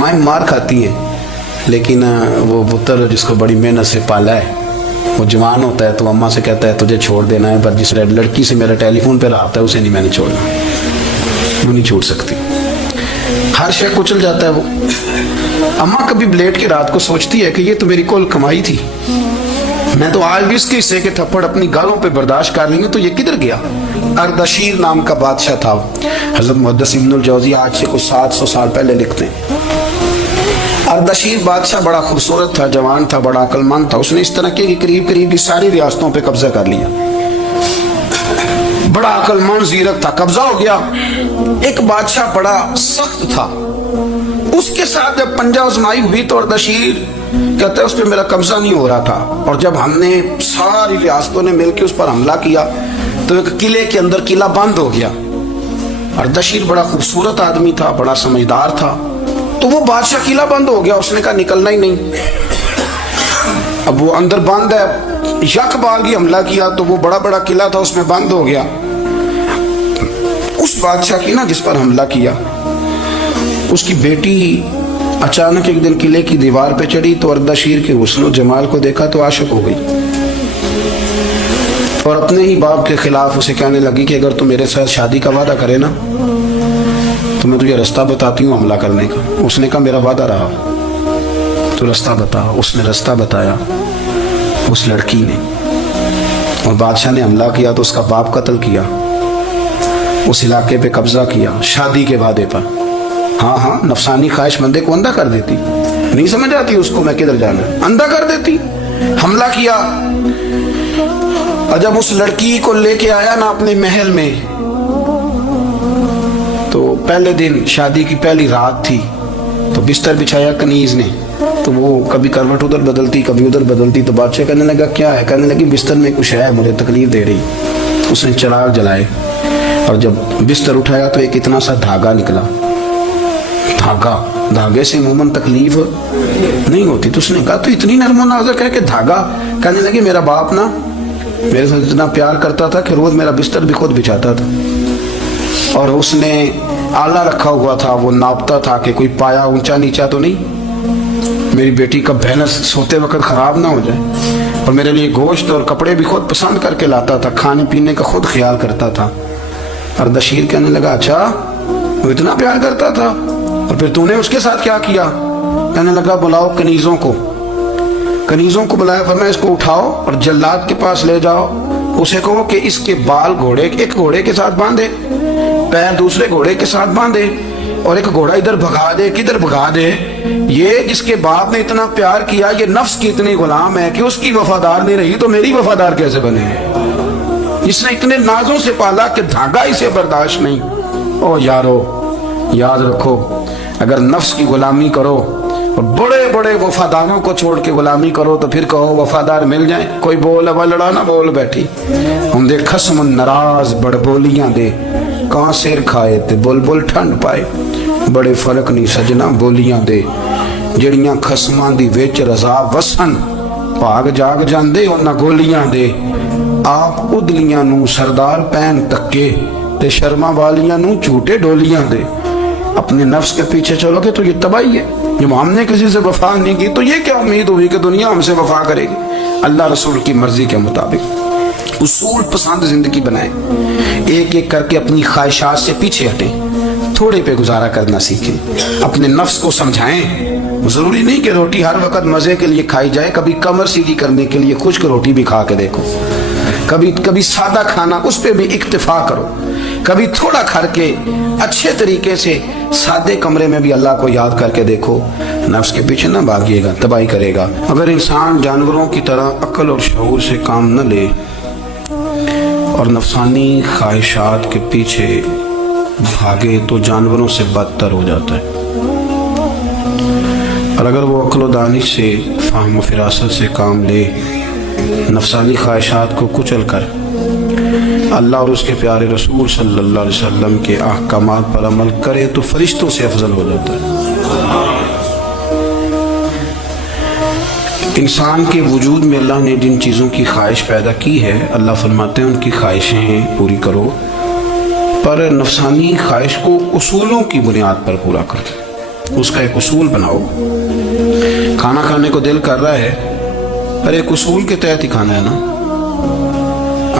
مائیں مار کھاتی ہیں، لیکن وہ پتر جس کو بڑی محنت سے پالا ہے وہ جوان ہوتا ہے تو اماں سے کہتا ہے تجھے چھوڑ دینا ہے، پر جس لڑکی سے میرا ٹیلی فون پہ رابطہ ہے اسے نہیں میں نے چھوڑنا، وہ نہیں چھوڑ سکتی، ہر شے کچل جاتا ہے وہ۔ اماں کبھی بلیٹ کی رات کو سوچتی ہے کہ یہ تو میری کل کمائی تھی، میں تو آج بھی اس کے حصے کے تھپڑ اپنی گالوں پہ برداشت کر رہی ہوں، تو یہ کدھر گیا؟ اردشیر نام کا بادشاہ تھا، حضرت محدث ابن الجوزی آج سے کچھ 700 سال پہلے لکھتے ہیں۔ اردشیر بادشاہ بڑا خوبصورت تھا، جوان تھا، بڑا عقل مند تھا، اس نے اس طرح کی قریب قریب کی ساری ریاستوں پہ قبضہ کر لیا، بڑا عقل مند زیرک تھا، قبضہ ہو گیا۔ ایک بادشاہ بڑا سخت تھا، اس کے ساتھ جب پنجہ آزمائی ہوئی تو اردشیر کہتا ہے اس پہ میرا قبضہ نہیں ہو رہا تھا، اور جب ہم نے ساری ریاستوں نے مل کے اس پر حملہ کیا تو ایک قلعے کے اندر قلعہ بند ہو گیا۔ اردشیر بڑا خوبصورت آدمی تھا، بڑا سمجھدار تھا، تو وہ بادشاہ قلعہ بند ہو گیا، اس نے کہا نکلنا ہی نہیں، اب وہ اندر بند ہے، یک بارگی حملہ کیا تو وہ بڑا بڑا قلعہ تھا اس میں بند ہو گیا۔ اس بادشاہ کی نا جس پر حملہ کیا اس کی بیٹی اچانک ایک دن قلعے کی دیوار پہ چڑھی تو اردشیر کے حسن و جمال کو دیکھا تو عاشق ہو گئی، اور اپنے ہی باپ کے خلاف اسے کہنے لگی کہ اگر تو میرے ساتھ شادی کا وعدہ کرے نا تو میں تجھے رستہ بتاتی ہوں حملہ کرنے کا۔ اس نے کہا میرا وعدہ رہا، تو رستہ بتا۔ اس نے رستہ بتایا اس لڑکی نے، اور بادشاہ نے حملہ کیا تو اس کا باپ قتل کیا، اس علاقے پہ قبضہ کیا شادی کے وعدے پر۔ ہاں ہاں، نفسانی خواہش مندے کو اندھا کر دیتی، نہیں سمجھ آتی اس کو میں کدھر جانا، اندھا کر دیتی۔ حملہ کیا، اور جب اس لڑکی کو لے کے آیا نا اپنے محل میں تو پہلے دن شادی کی پہلی رات تھی، تو بستر بچھایا کنیز نے، تو وہ کبھی کروٹ ادھر بدلتی کبھی ادھر بدلتی، تو بادشاہ کہنے لگا کیا ہے؟ کہنے لگی بستر میں کچھ ہے مجھے تکلیف دے رہی۔ اس نے چراغ جلائے اور جب بستر اٹھایا تو ایک اتنا سا دھاگا نکلا، دھاگے سے عموماً تکلیف نہیں ہوتی، تو اس نے کہا تو اتنی نرم و نازک ہے کہ دھاگا؟ کہنے لگی میرا باپ نا میرے ساتھ اتنا پیار کرتا تھا کہ روز میرا بستر بھی خود بچھاتا تھا، اور اس نے آلہ رکھا ہوا تھا، وہ ناپتا تھا کہ کوئی پایا اونچا نیچا تو نہیں، میری بیٹی کا بہنس سوتے وقت خراب نہ ہو جائے، اور میرے لیے گوشت اور کپڑے بھی خود پسند کر کے لاتا تھا، کھانے پینے کا خود خیال کرتا تھا۔ اردشیر کہنے لگا اچھا وہ اتنا پیار کرتا تھا، اور پھر تو نے اس کے ساتھ کیا کیا؟ کہنے لگا بلاؤ کنیزوں کو بلایا، فرمایا اس کو اٹھاؤ اور جلاد کے پاس لے جاؤ، اسے کہو کہ اس کے بال ایک گھوڑے کے ساتھ باندھے، پیر دوسرے گھوڑے کے ساتھ باندھے، اور ایک گھوڑا ادھر بھگا دے، کدھر بھگا دے، یہ جس کے باپ نے اتنا پیار کیا یہ نفس کی اتنی غلام ہے کہ اس کی وفادار نہیں رہی تو میری وفادار کیسے بنے؟ جس نے اتنے نازوں سے پالا کہ دھاگا اسے برداشت نہیں۔ او یارو یاد رکھو، اگر نفس کی غلامی کرو اور بڑے بڑے وفاداروں کو چھوڑ کے غلامی کرو تو پھر کہو وفادار مل جائیں، کوئی بول اب لڑا نہ بول بیٹھی، ہم دے خصم ناراض بڑ بولیاں دے، کہاں سیر کھائے تے بلبل ٹھنڈ پائے، بڑے فرق نہیں سجنا بولیاں دے، جڑیاں خصماں دی وچ رضا وسن، بھاگ جاگ جاندے انہاں گولیاں دے، آپ ادلیاں نو سردار پین تکے تے شرما والیاں نو جھوٹے ڈولیاں دے۔ اپنے نفس کے پیچھے چلو گے تو یہ تباہی ہے، جب ہم نے کسی سے وفا نہیں کی تو یہ کیا امید ہوئی کہ دنیا ہم سے وفا کرے گی؟ اللہ رسول کی مرضی کے مطابق اصول پسند زندگی بنائیں، ایک ایک کر کے اپنی خواہشات سے پیچھے ہٹیں، تھوڑے پہ گزارا کرنا سیکھیں، اپنے نفس کو سمجھائیں۔ ضروری نہیں کہ روٹی ہر وقت مزے کے لیے کھائی جائے، کبھی کمر سیدھی کرنے کے لیے خشک روٹی بھی کھا کے دیکھو، کبھی سادہ کھانا اس پہ بھی اکتفا کرو، کبھی تھوڑا کھا کے اچھے طریقے سے سادے کمرے میں بھی اللہ کو یاد کر کے دیکھو۔ نفس کے پیچھے نہ بھاگیے گا، تباہی کرے گا۔ اگر انسان جانوروں کی طرح عقل اور شعور سے کام نہ لے اور نفسانی خواہشات کے پیچھے بھاگے تو جانوروں سے بدتر ہو جاتا ہے، اور اگر وہ عقل و دانش سے، فہم و فراست سے کام لے، نفسانی خواہشات کو کچل کر اللہ اور اس کے پیارے رسول صلی اللہ علیہ وسلم کے احکامات پر عمل کرے تو فرشتوں سے افضل ہو جاتا ہے۔ انسان کے وجود میں اللہ نے جن چیزوں کی خواہش پیدا کی ہے، اللہ فرماتے ہیں ان کی خواہشیں پوری کرو، پر نفسانی خواہش کو اصولوں کی بنیاد پر پورا کرو۔ اس کا ایک اصول بناؤ. کھانا کھانے کو دل کر رہا ہے پر ایک اصول کے تحت ہی کھانا ہے نا.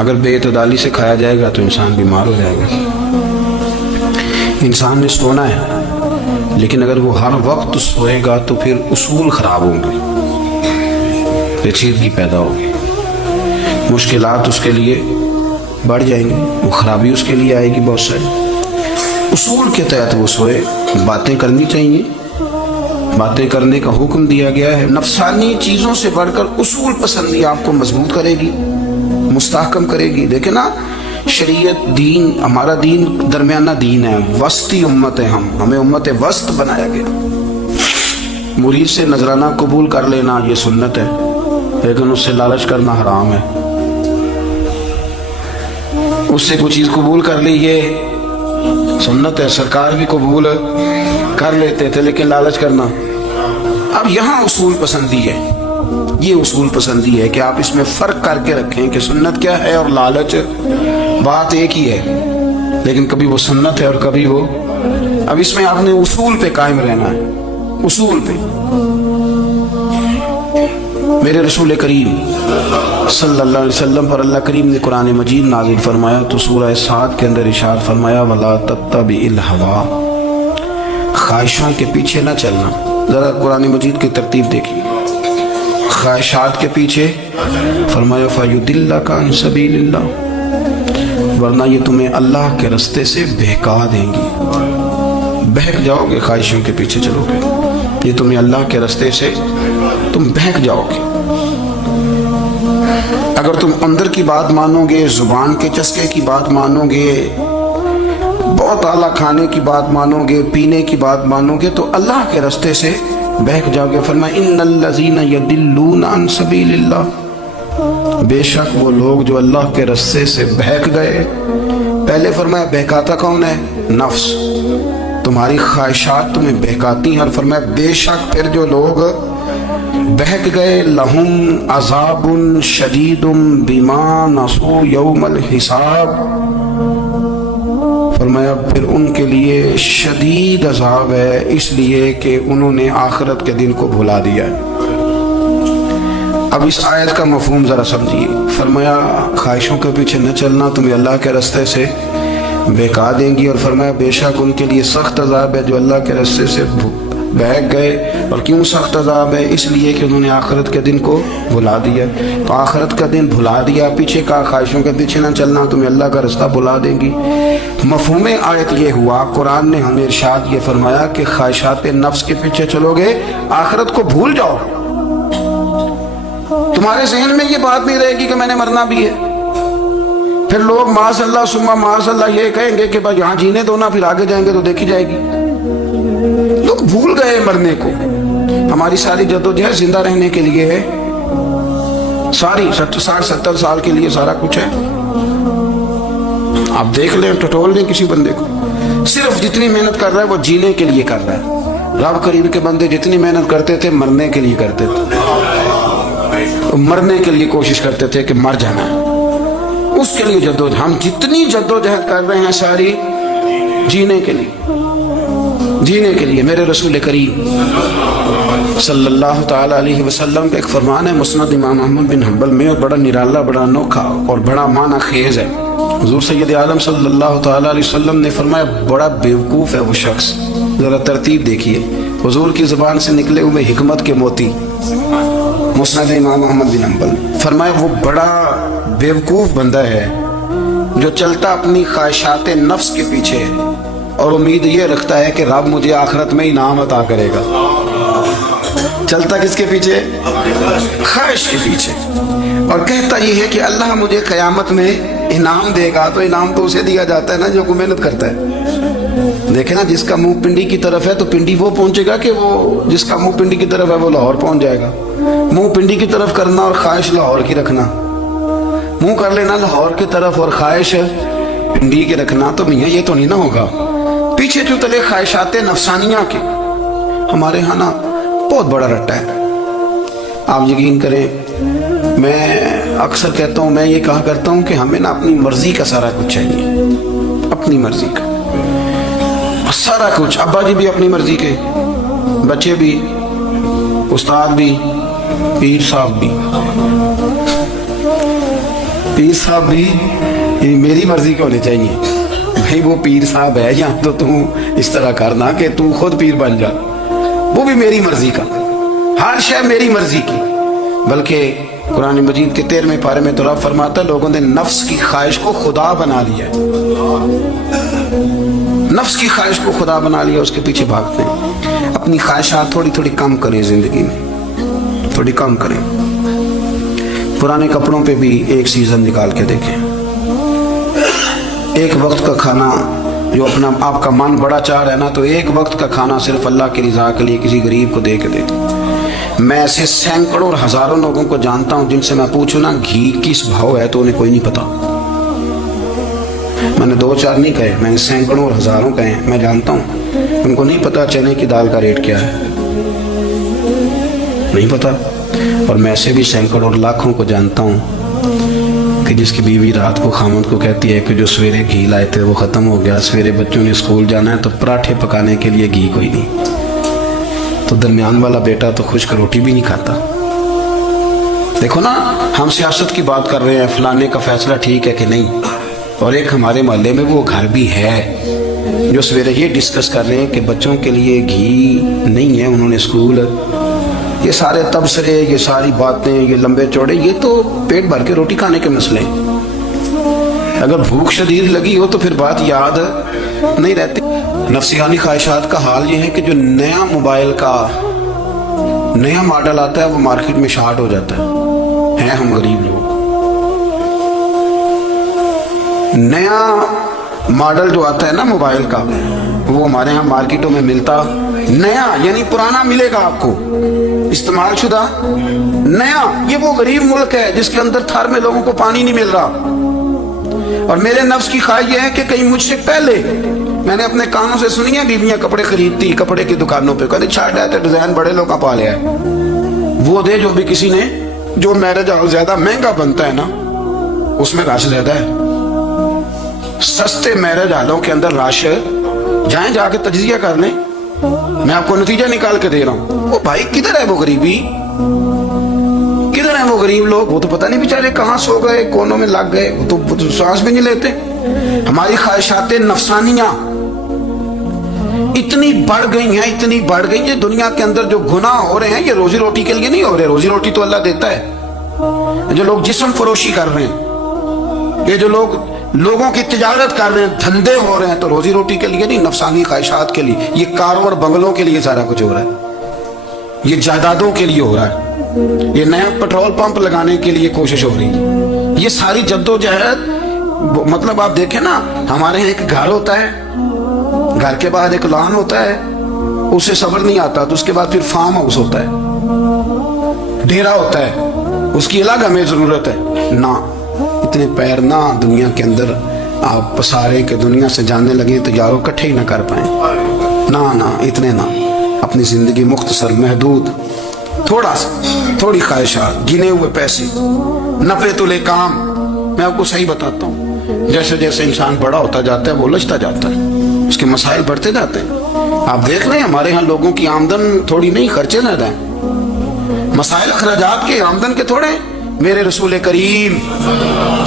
اگر بے اعتدالی سے کھایا جائے گا تو انسان بیمار ہو جائے گا. انسان نے سونا ہے لیکن اگر وہ ہر وقت سوئے گا تو پھر اصول خراب ہوں گے, پیچیدگی پیدا ہوگی, مشکلات اس کے لیے بڑھ جائیں گے, وہ خرابی اس کے لیے آئے گی بہت ساری. اصول کے تحت وہ سوئے. باتیں کرنی چاہیے, باتیں کرنے کا حکم دیا گیا ہے. نفسانی چیزوں سے بڑھ کر اصول پسندی آپ کو مضبوط کرے گی, مستحکم کرے گی. دیکھیں نا, شریعت دین, ہمارا دین درمیانہ دین ہے, وسطی امت ہے. ہمیں امت وسط بنایا گیا. مرید سے نذرانہ قبول کر لینا یہ سنت ہے, لیکن اس سے لالچ کرنا حرام ہے. اس سے کوئی چیز قبول کر لی یہ سنت ہے. سرکار بھی قبول کر لیتے تھے لیکن لالچ کرنا. اب یہاں اصول پسندی ہے, یہ اصول پسندی ہے کہ آپ اس میں فرق کر کے رکھیں کہ سنت کیا ہے اور لالچ بات ایک ہی ہے, لیکن کبھی وہ سنت ہے اور کبھی وہ. اب اس میں آپ نے اصول پہ قائم رہنا ہے, اصول پہ. میرے رسول کریم صلی اللہ علیہ وسلم پر اللہ کریم نے قرآن مجید نازل فرمایا تو سورہ صاد کے اندر ارشاد فرمایا وَلَا تَتَّبِعِ الْهَوَىٰ, خواہشوں کے پیچھے نہ چلنا. ذرا قرآن مجید کی ترتیب دیکھیے. خواہشات کے پیچھے فرمایا فَيُضِلَّكَ عَنْ سَبِيلِ اللَّهِ, ورنہ یہ تمہیں اللہ کے رستے سے بہکا دیں گی. بہک جاؤ گے, خواہشوں کے پیچھے چلو گے, یہ تمہیں اللہ کے رستے سے تم بہک جاؤ گے. اگر تم اندر کی بات مانو گے, زبان کے چسکے کی بات مانو گے, بہت اعلیٰ کھانے کی بات مانو گے, پینے کی بات مانو گے, تو اللہ کے رستے سے بہک جاؤ گے. فرمایا ان الذین یضلون عن سبیل اللہ, بے شک وہ لوگ جو اللہ کے رستے سے بہک گئے. پہلے فرمایا بہکاتا کون ہے؟ نفس, تمہاری خواہشات تمہیں بہکاتی ہیں. اور فرمایا بے شک پھر جو لوگ بہک گئے لہم عذاب شدید بما نسوا یوم الحساب, فرمایا پھر ان کے لیے شدید عذاب ہے اس لیے کہ انہوں نے آخرت کے دن کو بھلا دیا ہے. اب اس آیت کا مفہوم ذرا سمجھیے. فرمایا خواہشوں کے پیچھے نہ چلنا تمہیں اللہ کے رستے سے بہکا دیں گی. اور فرمایا بے شک ان کے لیے سخت عذاب ہے جو اللہ کے رستے سے بہک گئے. اور کیوں سخت عذاب ہے؟ اس لیے کہ انہوں نے آخرت کے دن کو بھلا دیا. تو آخرت کا دن بھلا دیا, پیچھے کا خواہشوں کے پیچھے نہ چلنا تمہیں اللہ کا رستہ بھلا دیں گی. مفہوم آیت یہ ہوا, قرآن نے ہمیں ارشاد یہ فرمایا کہ خواہشات نفس کے پیچھے چلو گے آخرت کو بھول جاؤ. تمہارے ذہن میں یہ بات نہیں رہے گی کہ میں نے مرنا بھی ہے. پھر لوگ معاذ اللہ ثم معاذ اللہ یہ کہیں گے کہ بھائی یہاں جینے دو نا, پھر آگے جائیں گے تو دیکھی جائے گی. لوگ بھول گئے مرنے کو. ہماری ساری جدوجہد زندہ رہنے کے لیے ہے, ساری 60-70 سال کے لیے سارا کچھ ہے. آپ دیکھ لیں, ٹٹول لیں کسی بندے کو, صرف جتنی محنت کر رہا ہے وہ جینے کے لیے کر رہا ہے. رب کریم کے بندے جتنی محنت کرتے تھے مرنے کے لیے کرتے تھے, مرنے کے لیے کوشش کرتے تھے کہ مر جانا ہے, اس کے لیے جدوجہد. ہم جتنی جدوجہد کر رہے ہیں ساری جینے کے لیے, جینے کے لیے. میرے رسول کریم صلی اللہ تعالی علیہ وسلم کا ایک فرمان ہے مسند امام احمد بن حنبل میں, اور بڑا نرالا, بڑا انوکھا اور بڑا معنی خیز ہے. حضور سید عالم صلی اللہ تعالی علیہ وسلم نے فرمایا بڑا بیوقوف ہے وہ شخص. ذرا ترتیب دیکھیے, حضور کی زبان سے نکلے ہوئے حکمت کے موتی. مسند امام احمد بن حنبل فرمایا وہ بڑا بیوقوف بندہ ہے جو چلتا اپنی خواہشات نفس کے پیچھے اور امید یہ رکھتا ہے کہ رب مجھے آخرت میں انعام عطا کرے گا. چلتا کس کے پیچھے؟ خواہش کے پیچھے. اور کہتا یہ ہے کہ اللہ مجھے قیامت میں انعام دے گا. تو انعام تو اسے دیا جاتا ہے نا جو کوئی محنت کرتا ہے. دیکھیں نا, جس کا منہ پنڈی کی طرف ہے تو پنڈی وہ پہنچے گا کہ وہ جس کا منہ پنڈی کی طرف ہے وہ لاہور پہنچ جائے گا. منہ پنڈی کی طرف کرنا اور خواہش لاہور کی رکھنا, منہ کر لینا لاہور کی طرف اور خواہش پنڈی کی رکھنا, تو میاں یہ تو نہیں نہ ہوگا. پیچھے جو تلے خواہشات نفسانیہ کے ہمارے ہاں نا بہت بڑا رٹا ہے. آپ یقین کریں, میں اکثر کہتا ہوں, میں یہ کہا کرتا ہوں کہ ہمیں نا اپنی مرضی کا سارا کچھ چاہیے, اپنی مرضی کا سارا کچھ. ابا جی بھی اپنی مرضی کے, بچے بھی، استاد بھی، پیر صاحب بھی. پیر صاحب بھی یہ میری مرضی کے ہونے چاہیے. بھائی وہ پیر صاحب ہے یا تو تم اس طرح کرنا کہ تو خود پیر بن جا. وہ بھی میری مرضی کا، ہر شے میری مرضی کی. بلکہ قرآن مجید کے 13ویں پارے میں تو رب فرماتا ہے لوگوں نے نفس کی خواہش کو خدا بنا لیا ہے. نفس کی خواہش کو خدا بنا لیا، اس کے پیچھے بھاگتے ہیں. اپنی خواہشات تھوڑی تھوڑی کم کریں، زندگی میں تھوڑی کم کریں. پرانے کپڑوں پہ بھی ایک سیزن نکال کے دیکھیں. ایک وقت کا کھانا جو اپنا آپ کا من بڑا چاہ رہا ہے نا، تو ایک وقت کا کھانا صرف اللہ کی رضا کے لیے کسی غریب کو دے کے دے. میں ایسے سینکڑوں اور ہزاروں لوگوں کو جانتا ہوں جن سے میں پوچھوں نا گھی کس بھاؤ ہے تو انہیں کوئی نہیں پتا. میں نے 2-4 نہیں کہے، میں نے سینکڑوں اور ہزاروں کہے. میں جانتا ہوں ان کو نہیں پتا چنے کی دال کا ریٹ کیا ہے، نہیں پتا. اور میں ایسے بھی سینکڑوں اور لاکھوں کو جانتا ہوں کہ جس کی بیوی رات کو خامد کو کہتی ہے کہ جو سویرے گھی لائے تھے وہ ختم ہو گیا، سویرے بچوں نے اسکول جانا ہے تو پراٹھے پکانے کے لیے گھی کوئی نہیں. تو درمیان والا بیٹا تو خشک روٹی بھی نہیں کھاتا. دیکھو نا، ہم سیاست کی بات کر رہے ہیں فلانے کا فیصلہ ٹھیک ہے کہ نہیں، اور ایک ہمارے محلے میں وہ گھر بھی ہے جو سویرے یہ ڈسکس کر رہے ہیں کہ بچوں کے لیے گھی نہیں ہے، انہوں نے اسکول. یہ سارے تبصرے، یہ ساری باتیں، یہ لمبے چوڑے، یہ تو پیٹ بھر کے روٹی کھانے کے مسئلے ہیں. اگر بھوک شدید لگی ہو تو پھر بات یاد نہیں رہتی. نفسیانی خواہشات کا حال یہ ہے کہ جو نیا موبائل کا نیا ماڈل آتا ہے وہ مارکیٹ میں شارٹ ہو جاتا ہے. ہیں ہم غریب لوگ. نیا ماڈل جو آتا ہے نا موبائل کا، وہ ہمارے ہاں مارکیٹوں میں ملتا نیا، یعنی پرانا ملے گا آپ کو، استعمال شدہ نیا. یہ وہ غریب ملک ہے جس کے اندر تھر میں لوگوں کو پانی نہیں مل رہا. اور میرے نفس کی خواہش یہ ہے کہ کہیں مجھ سے پہلے، میں نے اپنے کانوں سے سنی ہے بیویاں کپڑے خریدتی کپڑے کی دکانوں پہ، کہتے چھاٹ ہے ڈیزائن بڑے لوگ پا لیا ہے، وہ دے جو بھی کسی نے. جو میرج ہال زیادہ مہنگا بنتا ہے نا اس میں رش زیادہ ہے. سستے میرج ہالوں کے اندر رش، جائیں جا کے تجزیہ کر لیں، میں آپ کو نتیجہ نکال کے دے رہا ہوں. وہ بھائی کدھر ہے وہ غریبی، کدھر ہیں وہ غریب لوگ؟ وہ تو پتہ نہیں بیچارے کہاں سو گئے، کونوں میں لگ گئے، وہ تو سانس بھی نہیں لیتے. ہماری خواہشات نفسانیاں اتنی بڑھ گئی ہیں، اتنی بڑھ گئی ہیں. دنیا کے اندر جو گناہ ہو رہے ہیں یہ روزی روٹی کے لیے نہیں ہو رہے. روزی روٹی تو اللہ دیتا ہے. جو لوگ جسم فروشی کر رہے ہیں، یہ جو لوگ لوگوں کی تجارت کر رہے ہیں، دھندے ہو رہے ہیں، تو روزی روٹی کے لیے نہیں، نفسانی خواہشات کے لیے. یہ کاروں اور بنگلوں کے لیے سارا کچھ ہو رہا ہے، یہ جائیدادوں کے لیے ہو رہا ہے، یہ نیا پیٹرول پمپ لگانے کے لیے کوشش ہو رہی ہے. یہ ساری جدوجہد، مطلب آپ دیکھیں نا، ہمارے یہاں ایک گھر ہوتا ہے، گھر کے بعد ایک لان ہوتا ہے، اسے صبر نہیں آتا تو اس کے بعد پھر فارم ہاؤس ہوتا ہے، ڈیرا ہوتا ہے، اس کی الگ ہمیں ضرورت ہے. نہ اتنے پیر نہ دنیا کے اندر آپ پسارے کہ دنیا سے جانے لگے تو یارو کٹھے ہی نہ کر پائیں. نہ اتنے نہ. اپنی زندگی مختصر، محدود، تھوڑا سا، تھوڑی خواہشات، گنے ہوئے پیسے، نفع تلے کام. میں آپ کو صحیح بتاتا ہوں، جیسے جیسے انسان بڑا ہوتا جاتا ہے وہ الجھتا جاتا ہے، اس کے مسائل بڑھتے جاتے ہیں. آپ دیکھ لیں ہمارے ہاں لوگوں کی آمدن تھوڑی نہیں، خرچے زیادہ ہیں. مسائل اخراجات کے آمدن کے تھوڑے. میرے رسول کریم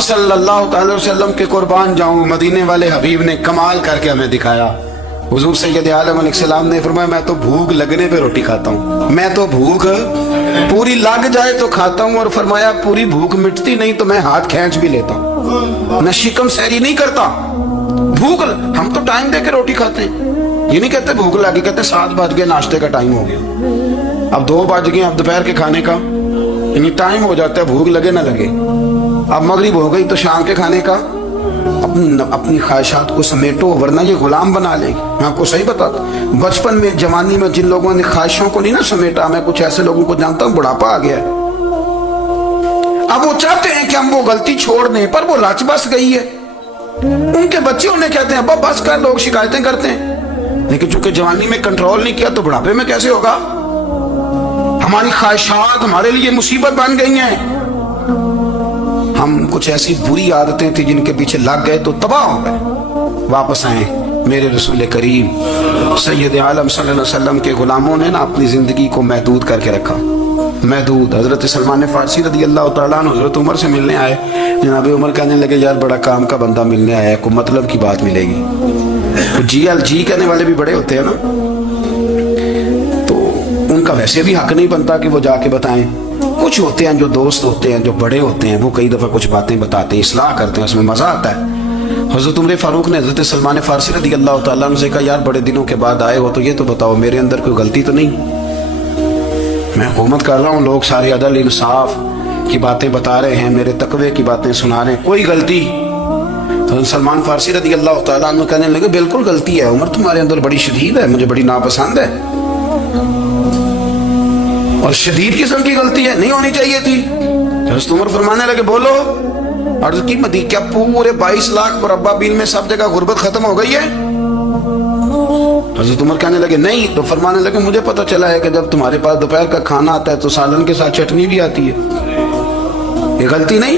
صلی اللہ تعالی وسلم کے قربان جاؤں، مدینے والے حبیب نے کمال کر کے ہمیں دکھایا. حضور سید عالم علیہ السلام نے فرمایا میں تو بھوک لگنے پہ روٹی کھاتا ہوں، میں تو بھوک پوری لگ جائے تو کھاتا ہوں. اور فرمایا پوری بھوک مٹتی نہیں تو میں ہاتھ کھینچ بھی لیتا ہوں، میں شکم سیری نہیں کرتا. بھوک، ہم تو ٹائم دے کے روٹی کھاتے ہیں. یہ نہیں کہتے بھوک لگی، کہتے 7 بج گئے، ناشتے کا ٹائم ہو گیا، اب 2 بج گئے، اب دوپہر کے کھانے کا یعنی ٹائم ہو جاتا ہے، بھوک لگے نہ لگے. اب مغرب ہو گئی تو شام کے کھانے کا. اپنی خواہشات کو سمیٹو ورنہ یہ غلام بنا لیں گے. میں آپ کو صحیح بتاتا ہوں، بچپن میں جوانی میں جن لوگوں نے خواہشوں کو نہیں نہ سمیٹا، میں کچھ ایسے لوگوں کو جانتا ہوں بڑھاپا آ گیا ہے. اب وہ چاہتے ہیں کہ ہم وہ غلطی چھوڑ دیں پر وہ لچ بس گئی ہے. ان کے بچے انہیں کہتے ہیں ابا بس کر، لوگ شکایتیں کرتے ہیں، لیکن چونکہ جوانی میں کنٹرول نہیں کیا تو بڑھاپے میں کیسے ہوگا. ہماری خواہشات ہمارے لیے مصیبت بن گئی ہیں. ہم کچھ ایسی بری عادتیں تھیں جن کے پیچھے لگ گئے تو تباہ ہو گئے. واپس آئیں میرے رسول کریم سید عالم صلی اللہ علیہ وسلم کے غلاموں نے نا اپنی زندگی کو محدود کر کے رکھا، محدود۔ حضرت سلمان فارسی رضی اللہ تعالیٰ عنہ حضرت عمر سے ملنے آئے، جناب عمر کہنے لگے یار بڑا کام کا بندہ ملنے آیا ہے، کوئی مطلب کی بات ملے گی۔ جی ایل جی کہنے والے بھی بڑے ہوتے ہیں نا، تو ان کا ویسے بھی حق نہیں بنتا کہ وہ جا کے بتائیں۔ کچھ ہوتے ہیں جو دوست ہوتے ہیں، جو بڑے ہوتے ہیں، وہ کئی دفعہ کچھ باتیں بتاتے ہیں، اصلاح کرتے ہیں، اس میں مزہ آتا ہے۔ حضرت عمر فاروق نے حضرت سلمان فارسی رضی اللہ تعالیٰ عنہ سے کہا یار بڑے دنوں کے بعد آئے ہو تو یہ تو بتاؤ میرے اندر کوئی غلطی تو نہیں؟ میں حکومت کر رہا ہوں، لوگ سارے عدل انصاف کی باتیں بتا رہے ہیں، میرے تقوی کی باتیں سنا رہے ہیں، کوئی غلطی؟ تو سلمان فارسی رضی اللہ تعالیٰ عنہ کہنے لگے بالکل غلطی ہے عمر، تمہارے اندر بڑی شدید ہے، مجھے بڑی ناپسند ہے، اور شدید قسم کی غلطی ہے، نہیں ہونی چاہیے تھی۔ حضرت عمر فرمانے لگے بولو۔ عرض کی مدی کیا پورے 22 لاکھ مربع میل میں سب جگہ غربت ختم ہو گئی ہے؟ حضرت عمر کہنے لگے نہیں۔ تو فرمانے لگے مجھے پتہ چلا ہے کہ جب تمہارے پاس دوپہر کا کھانا آتا ہے تو سالن کے ساتھ چٹنی بھی آتی ہے، یہ غلطی نہیں؟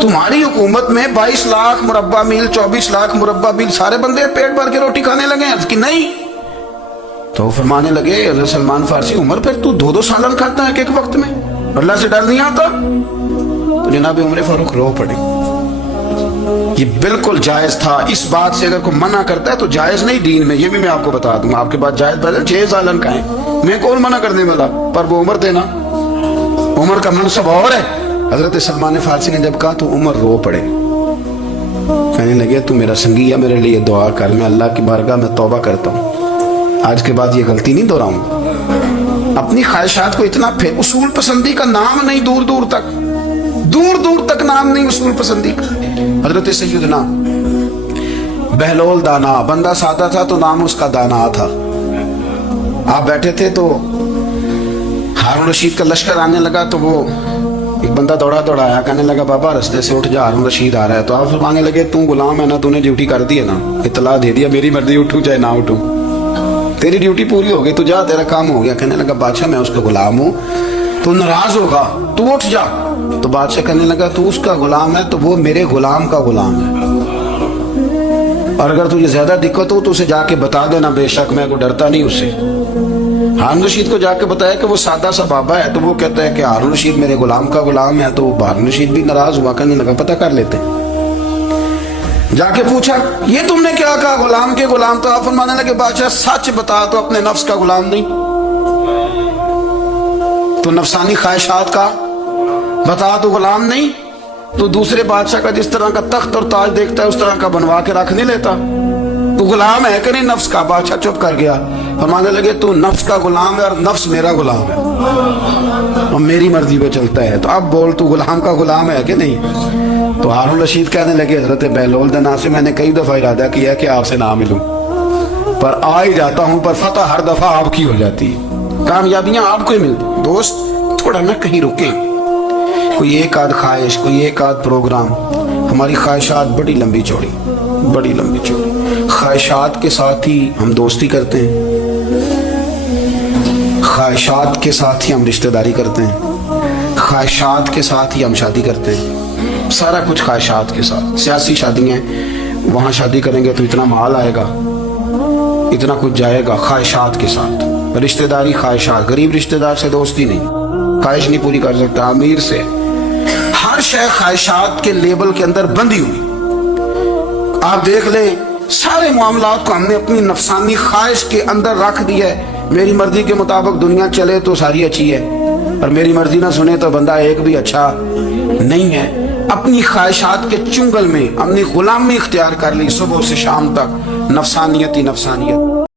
تمہاری حکومت میں 22 لاکھ مربع میل 24 لاکھ مربع میل سارے بندے پیٹ بھر کے روٹی کھانے لگے ہیں؟ عرض کی نہیں۔ تو فرمانے لگے حضرت سلمان فارسی عمر پھر تو 2 سالن کھاتا ہے ایک وقت میں، اللہ سے ڈر نہیں آتا؟ تو جناب عمر فاروق رو پڑے۔ یہ بالکل جائز تھا، اس بات سے اگر کوئی منع کرتا ہے تو جائز نہیں دین میں، یہ بھی میں آپ کو بتا دوں، آپ کے پاس جائز بدل 6 سالن کھائیں، میں کون منع کرنے والا، پر وہ عمر تھے نا، عمر کا منصب اور ہے۔ حضرت سلمان فارسی نے جب کہا تو عمر رو پڑے، کہنے لگے تو میرا سنگی ہے، میرے لیے دعا کر، میں اللہ کی بارگاہ میں توبہ کرتا ہوں، آج کے بعد یہ غلطی نہیں دہراؤں۔ اپنی خواہشات کو اتنا پھر اصول پسندی کا نام نہیں، دور دور تک نام نہیں اصول پسندی کا۔ حضرت سیدنا بہلول دانا، بندہ سادہ تھا تو نام اس کا دانا تھا۔ آپ بیٹھے تھے تو ہارون رشید کا لشکر آنے لگا تو وہ ایک بندہ دوڑا آیا، کہنے لگا بابا رستے سے اٹھ جا، ہارون رشید آ رہا ہے۔ تو آپ فرمانے لگے تو غلام ہے نا، تو نے ڈیوٹی کر دی ہے نا، اطلاع دے دیا، میری مرضی اٹھوں چاہے نہ اٹھوں، تیری ڈیوٹی پوری ہو گئی، تو جا، تیرا کام ہو گیا۔ کہنے لگا بادشاہ میں اس کا غلام ہوں، تو ناراض ہوگا، تو اٹھ جا۔ تو بادشاہ کہنے لگا تو اس کا غلام ہے تو وہ میرے غلام کا غلام ہے، اور اگر تجھے زیادہ دقت ہو تو اسے جا کے بتا دینا، بے شک میں کو ڈرتا نہیں اس سے۔ ہارون رشید کو جا کے بتایا کہ وہ سادہ سا بابا ہے، تو وہ کہتا ہے کہ ہارون رشید میرے غلام کا غلام ہے، تو ہارون رشید بھی ناراض ہوا، کہنے لگا پتہ کر لیتے ہیں۔ جا کے پوچھا یہ تم نے کیا کہا، غلام کے غلام؟ تو آپ فرمانے لگے بادشاہ سچ بتا، تو اپنے نفس کا غلام نہیں تو نفسانی خواہشات کا بتا، تو غلام نہیں تو دوسرے بادشاہ کا جس طرح کا تخت اور تاج دیکھتا ہے اس طرح کا بنوا کے رکھ نہیں لیتا، تو غلام ہے کہ نہیں نفس کا؟ بادشاہ چپ کر گیا، فرمانے لگے تو نفس کا غلام ہے اور نفس میرا غلام ہے، اور میری مرضی پہ چلتا ہے، تو اب بول تو غلام کا غلام ہے کہ نہیں؟ تو ہارون رشید کہنے لگے حضرت بہلول دانا سے میں نے کئی دفعہ ارادہ کیا کہ آپ سے نہ ملوں، پر آ ہی جاتا ہوں، پر فتح ہر دفعہ آپ کی ہو جاتی ہے، کامیابیاں آپ کو ہی ملتی۔ دوست تھوڑا نہ کہیں رکیں، کوئی ایک آدھ خواہش، کوئی ایک آدھ پروگرام، ہماری خواہشات بڑی لمبی چوڑی، خواہشات کے ساتھ ہی ہم دوستی کرتے ہیں، خواہشات کے ساتھ ہی ہم رشتہ داری کرتے ہیں، خواہشات کے ساتھ ہی ہم شادی کرتے ہیں، سارا کچھ خواہشات کے ساتھ۔ سیاسی شادی ہیں، وہاں شادی کریں گے تو اتنا مال آئے گا، اتنا کچھ جائے گا، خواہشات کے ساتھ رشتہ داری، خواہشات۔ غریب رشتہ دار سے دوستی نہیں، خواہش نہیں پوری کر سکتا، امیر سے۔ ہر شے خواہشات کے لیبل کے اندر بندھی ہوئی۔ آپ دیکھ لیں سارے معاملات کو ہم نے اپنی نفسانی خواہش کے اندر رکھ دیا ہے، میری مرضی کے مطابق دنیا چلے تو ساری اچھی ہے، اور میری مرضی نہ سنے تو بندہ ایک بھی اچھا نہیں ہے۔ اپنی خواہشات کے چنگل میں ہم نے غلامی اختیار کر لی، صبح سے شام تک نفسانیت ہی نفسانیت۔